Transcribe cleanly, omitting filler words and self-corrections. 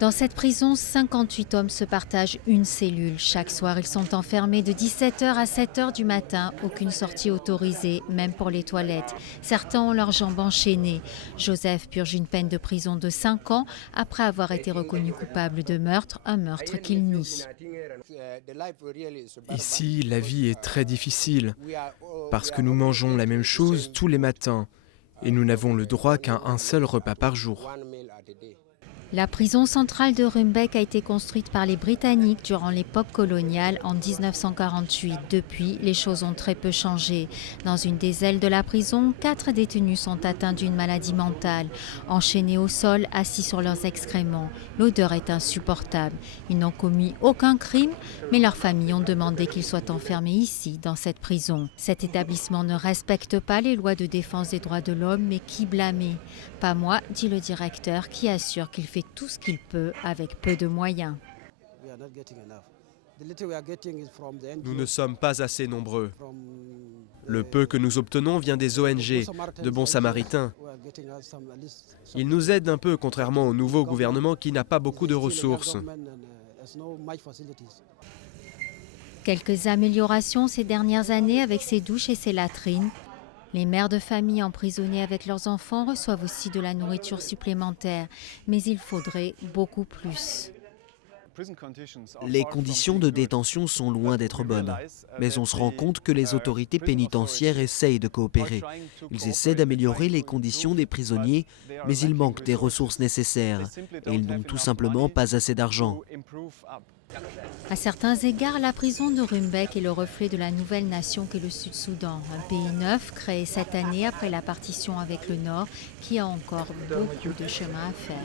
Dans cette prison, 58 hommes se partagent une cellule. Chaque soir, ils sont enfermés de 17 h à 7 h du matin. Aucune sortie autorisée, même pour les toilettes. Certains ont leurs jambes enchaînées. Joseph purge une peine de prison de 5 ans après avoir été reconnu coupable de meurtre, un meurtre qu'il nie. Ici, la vie est très difficile parce que nous mangeons la même chose tous les matins et nous n'avons le droit qu'à un seul repas par jour. La prison centrale de Rumbek a été construite par les Britanniques durant l'époque coloniale en 1948. Depuis, les choses ont très peu changé. Dans une des ailes de la prison, 4 détenus sont atteints d'une maladie mentale, enchaînés au sol, assis sur leurs excréments. L'odeur est insupportable. Ils n'ont commis aucun crime, mais leurs familles ont demandé qu'ils soient enfermés ici, dans cette prison. Cet établissement ne respecte pas les lois de défense des droits de l'homme, mais qui blâmer? Pas moi, dit le directeur, qui assure qu'il fait tout ce qu'il peut avec peu de moyens. Nous ne sommes pas assez nombreux. Le peu que nous obtenons vient des ONG, de bons samaritains. Ils nous aident un peu, contrairement au nouveau gouvernement qui n'a pas beaucoup de ressources. Quelques améliorations ces dernières années avec ses douches et ses latrines. Les mères de famille emprisonnées avec leurs enfants reçoivent aussi de la nourriture supplémentaire, mais il faudrait beaucoup plus. Les conditions de détention sont loin d'être bonnes, mais on se rend compte que les autorités pénitentiaires essayent de coopérer. Ils essaient d'améliorer les conditions des prisonniers, mais il manque des ressources nécessaires et ils n'ont tout simplement pas assez d'argent. À certains égards, la prison de Rumbek est le reflet de la nouvelle nation qu'est le Sud-Soudan, un pays neuf créé cette année après la partition avec le Nord qui a encore beaucoup de chemin à faire.